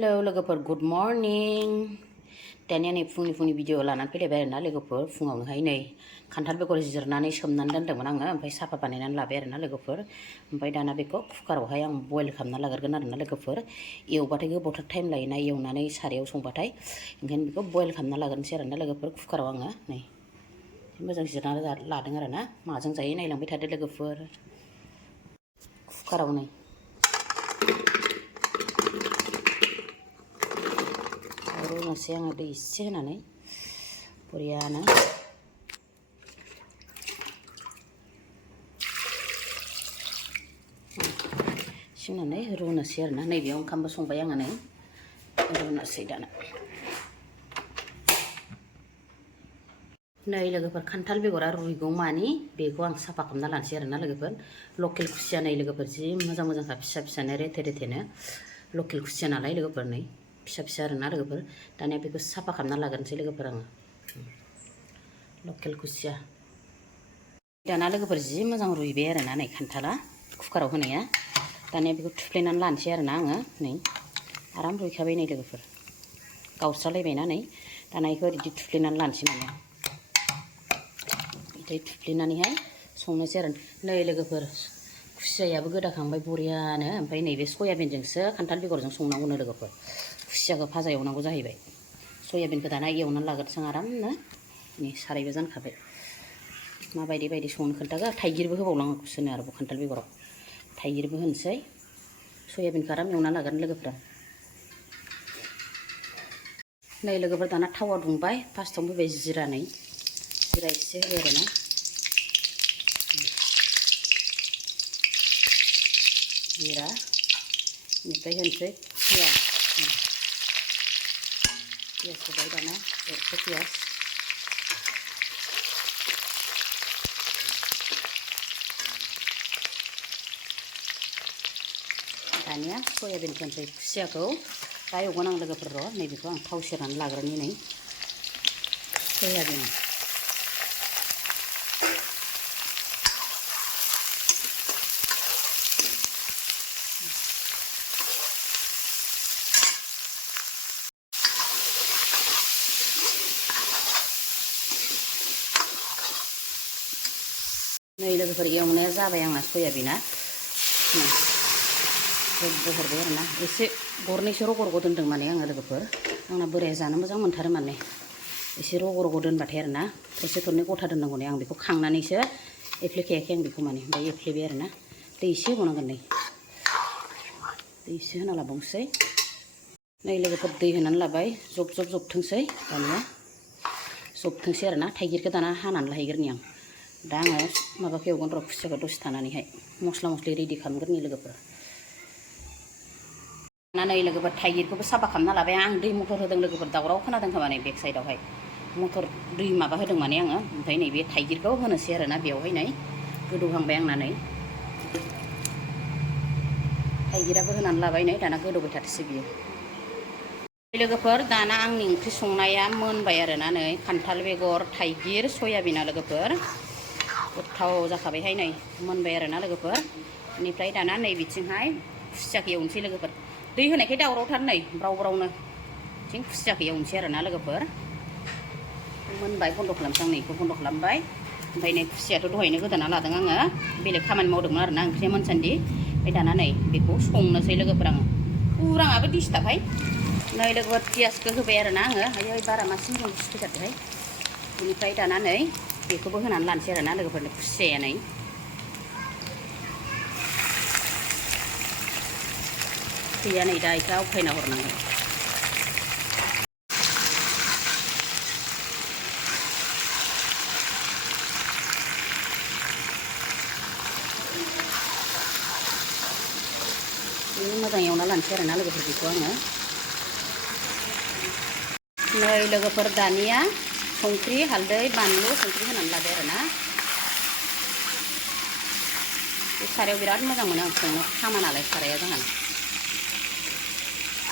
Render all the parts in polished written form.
Hello, logoper. Good morning. Tanya ni funi video lanan pede bayar na logoper. Fungau ngai nei. KhanthaL BegoR jirnani somnan dandang mananga. Ampai sapa panenan labayar na logoper. Ampai dana beko kukar wahai ang boil kamna lagargan na logoper. Iyo batai ke botak time lai na iyo nani sariau song batai. Ingin beko boil kamna lagargan siaran na logoper kukar wanga nei. Mazang jirna ladang arana. Mazang jai nai lang beta de logoper. Kukar wang nei. Nasi yang ada isi nane, puriana. Sing nane ru nasi arna, nai biang kamba song bayang nane, ru nasi dana. Nai logoper khanthaL BegoR ruigong mani, bego ang sapa kamna lansi arna logoper. Local Khushiya nai logoper ji moजां ka फिसा ne rete local Khushiya nalai logoper nai. फिसा आरोना लोगोफोर दानिया बेखौ साफा खालामना लागोनसै लोगोफोर आङो लकेल खुसिया दाना लोगोफोर जि मोजां रुइबाय आरोना नै खान्थाला कुकाराव होनाया दानिया बेखौ थुफ्लेनानै लानोसै आरोना आङो नै आराम रुइखाबाय नै लोगोफोर गावस्रालायबायना नै दाना बेखौ ओरैदि थुफ्लेनानै लानोसै माने बिदि थुफ्लेनानैहाय संनोसै आरो नै लोगोफोर खुसियायाबो गोदाखांबाय बरियानो ओमफ्राय नैबे सयाबिनजोंसो खान्थाल बेगरजों संनांगौनो लोगोफोर खुसियाखौ भाजा एवनांगौ जाहैबाय सयाबिनखौ दाना एवनानै लाग्रोसै आरामनो नै सारायबो जानखाबाय माबायदि संनो खोन्थागोन थाइगिरबो होबावनांगौसोनो आरोबाव खान्थाल बेगराव थाइगिरबो होनोसै सयाबिनखौ आराम एवना लागोन लोगोफोरा नै लोगोफोर दाना थावा दुंबाय फार्स्टआवनो होबाय जिरा एसे होबाय आरोना जिरा बेनिफ्राय होनोसै पियाज होबाय दाना एरसै पियाज दानिया सयाबिनखौ होनोसै खुसियाखौ दा एवगोन आं लोगोफोर र' नैबेखौ आं थाव सेरनानै लाग्रोनि नै सयाबिन नै लोगोफोर एवनाया जाबाय आंना सयाबिना जब्ब हरबाय आरोना एसे गरनैसो रग' दोन्दों माने आङो लोगोफोर आंना बोराया जानो मोजां मोनथारो माने एसे रग' दोनबाथाय आरोना थरसे थरनै गथा दोननांगौ नै आं बेखौ खांनानैसो एफ्लेखायाखै आं बेखौ माने ओमफ्राय एफ्लेबाय आरोना दै एसे होबावनांगोन नै दै एसे होना लाबावनोसै नै लोगोफोर दै होनानै लाबाय जबथोंसै दानिया जबथोंसै आरोना थाइगिरखौ दाना हानानै लाहैग्रोनि आं दा आङो माबाखौ एवगोन र' खुसियाखौ दसे थानानैहाय मस्ला मस्लि रेडि खालामग्रोनि लोगोफोर नै लोगोफोर थाइगिरखौबो साफा खालामना लाबाय आं दै मथर होदों लोगोफोर दावराव खोनादों खोमा नै बेक साइडआवहाय मथर दै माबा होदों माने आङो ओमफ्राय नैबे थाइगिरखौ होनोसै आरोना बेवहाय नै गोदौहांबाय आंना नै थाइगिराबो होनानै लाबाय नै दाना गोदौबाय थाथोंसै बियो लोगोफोर दाना आंनि ओंख्रि संनाया मोनबाय आरोना नै खान्थाल बेगर थाइगिर सयाबिना लोगोफोर गोथाव जाखाबायहाय नै मोनबाय आरोना लोगोफोर बेनिफ्राय दाना नै बिथिंहाय खुसियाखौ एवनोसै लोगोफोर दै होनायखाय दावरावथार नै ब्रावनो बिथिं खुसियाखौ एवनोसै आरोना लोगोफोर मोनबाय बन्द' खालामसै आं नैखौ बन्द' खालामबाय ओमफ्राय नै खुसियाथ' दहायनो गोदाना लादों आङो बेलेग खामानि मावदोंमोन आरोना ओंख्रिया मोनसान्दि ओमफ्राय दाना नै बेखौ संनोसै लोगोफोर आङो उराङाबो डिस्टार्बहाय नै लोगोफोर पियासखौ होबाय आरोना आङो आयै बारा मासिम दं फैथारदोंहाय बेनिफ्राय दाना नै बेखौबो होनानै लानोसै आरोना लोगोफोरनो खुसियाया नै दैया नै दा एसे आवखायना हरनांगोन मोजां एवना लानोसै आरोना लोगोफोर बेखौ आङो नै लोगोफोर दानिया संख्रि हालदै बानलु संख्रि होनानै लाबाय आरोना बे सारायाव बिराद मोजां मोनो आं संनो खामा नालाय साराया जोंहा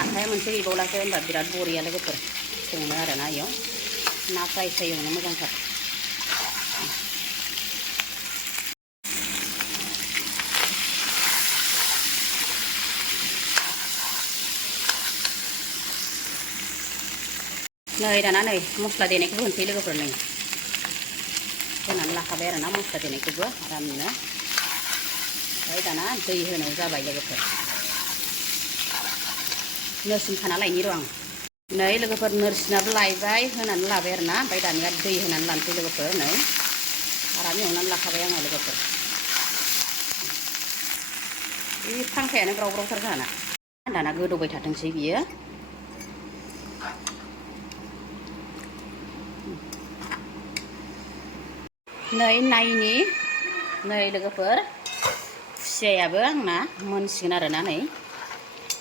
आखाया मोनसे गैबावलासो होनबा बिराद बरिया लोगोफोर संनो आरोना इयाव ना फ्राय एवनो मोजांथार नै दाना नै मस्ला देनायखौबो होनसै लोगोफोर नै होनानै लाखाबाय आरोना मस्ला देनायखौबो आरामनो ओमफ्राय दाना दै होनाय जाबाय लोगोफोर नोरसिं खाना लायनि र' आं नै लोगोफोर नोरसिङाबो लायबाय होनानै लाबाय आरोना ओमफ्राय दानिया दै होनानै लानोसै लोगोफोर नै आराम एवनानै लाखाबाय आङो लोगोफोर बे फांखायानो ग्राव ग्रावथार जाना दाना गोदौबाय थाथोंसै बियो नै नायनि नै लोगोफोर खुसियायाबो आंना मोनसिगोन आरोना नै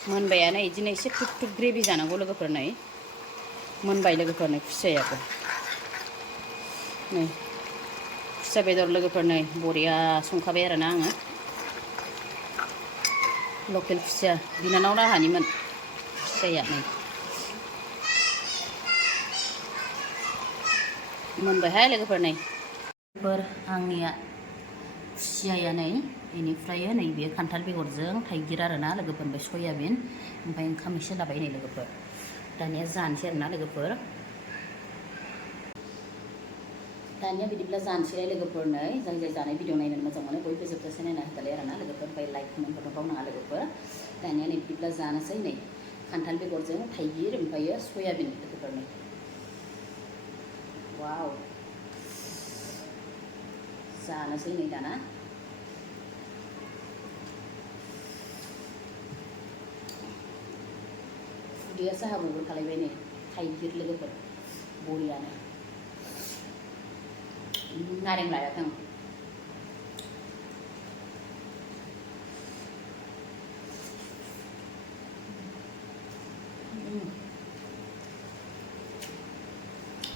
मोनबायानो इदिनो एसे थुब थुब ग्रेभि जानांगौ लोगोफोर नै मोनबाय लोगोफोर नै खुसियायाबो नै खुसिया बेदर लोगोफोर नै बरिया संखाबाय आरोना आङो लकेल खुसिया बिनानाव लाहानिमोन खुसियाया नै मोनबायहाय लोगोफोर नै आंनिया खुसियाया नै बेनिफ्राय नैबे खान्थाल बेगरजों थाइगिर आरोना लोगोफोर ओमफ्राय सयाबिन ओमफ्राय ओंखाम एसे लाबाय नै लोगोफोर दानिया जानोसै आरोना लोगोफोर दानिया बिदिब्ला जानोसैलाय लोगोफोर नै जाय जाय जानाय भिडिअ नायनो मोजां मोनो बयबो जोबजासे नायना होदोलाय आरोना लोगोफोर ओमफ्राय लाइक कमेन्टफोरखौ बावनाङा लोगोफोर दानिया नै बिदिब्ला जानोसै नै खान्थाल बेगरजों थाइगिर ओमफ्रायो सयाबिन लोगोफोर नै वाव जानोसै नै दाना खुदैया साहा बगोर खालायबाय नै थाइगिर लोगोफोर बरियानो नारें लायाखै आं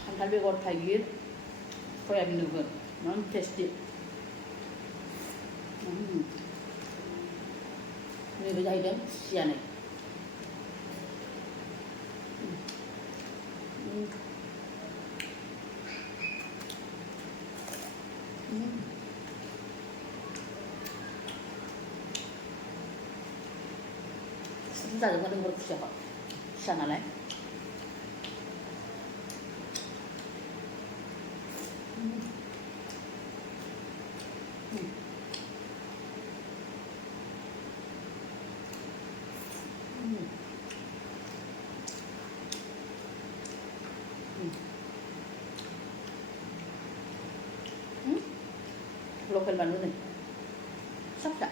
खान्थाल बेगर थाइगिर सयाबिन होगोन नन टेस्टि नैबे जाहैदों खुसिया नै जाजोबगोन लोगोफोर खुसियाखौ खुसिया नालाय लकेल बानलु नै फिसा फिसा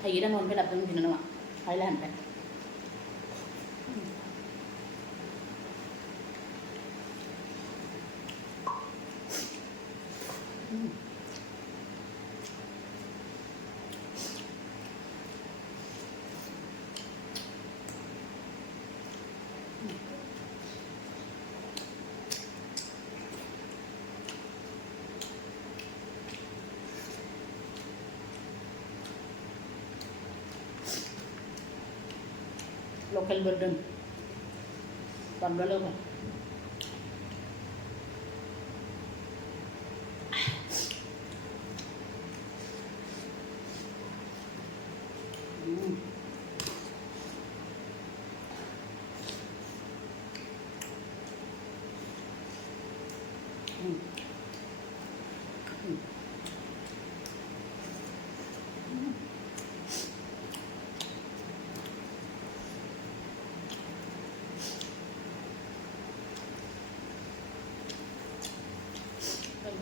थाइगिरा न'निफ्राय लाबोदोंमोन बिनानावा थाइलेण्डनिफ्राय lockel burden còn đó luôn rồi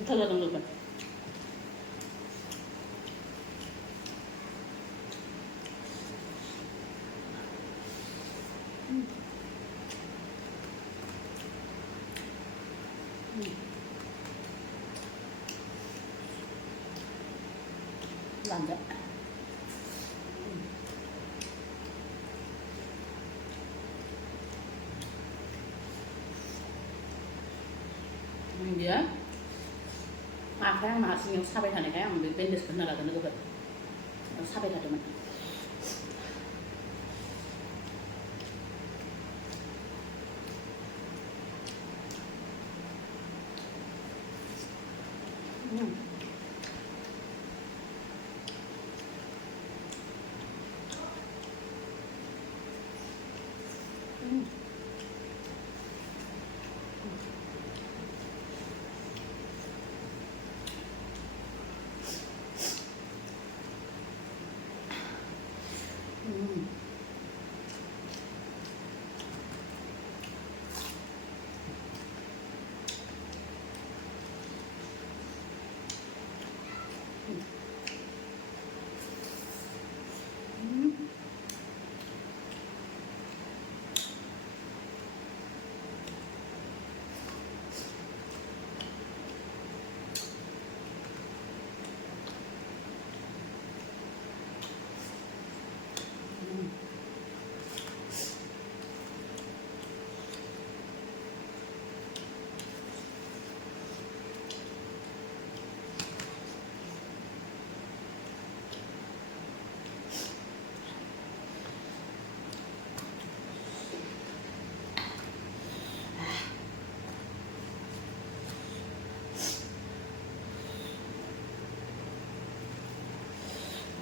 thật là động lực mình làm vậy dia आखाया आंना हारसिङैयाव साबाय थानायखाय आं बे बेन्डेजखौ होना लागोन लोगोफोर साबाय थादोंमोन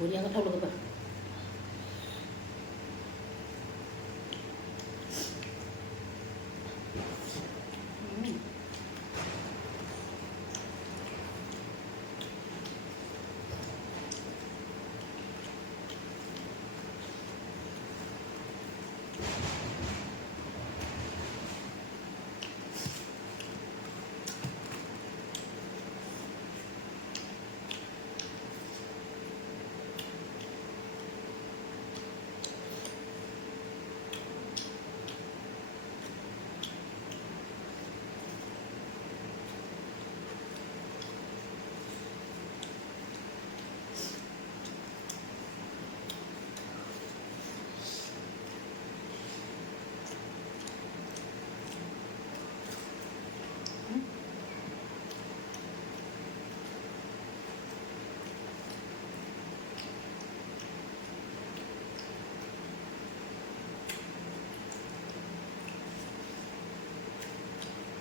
Bố có thâu được không?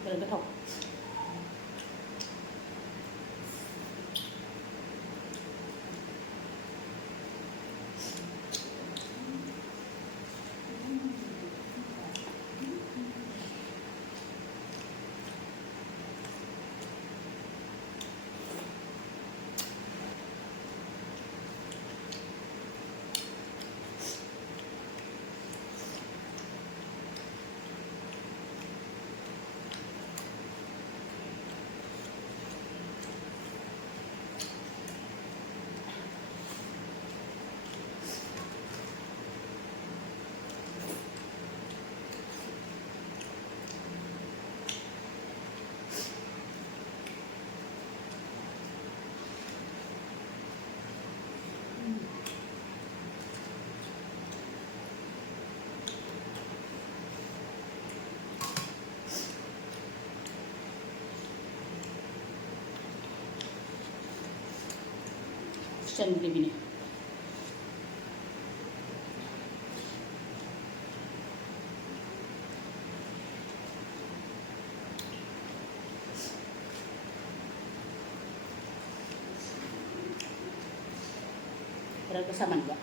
Đừng có thọc. Sen beli bini. Ada kesamaan enggak?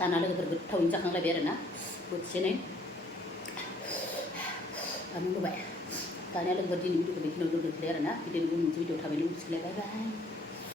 Tanah lagi bergetau injak nang lebar na, buat sini. Kamu tu baik. Tanah lagi berdiri duduk kebikin duduk lebar na, kita dulu video tampil dulu sekali. Bye bye.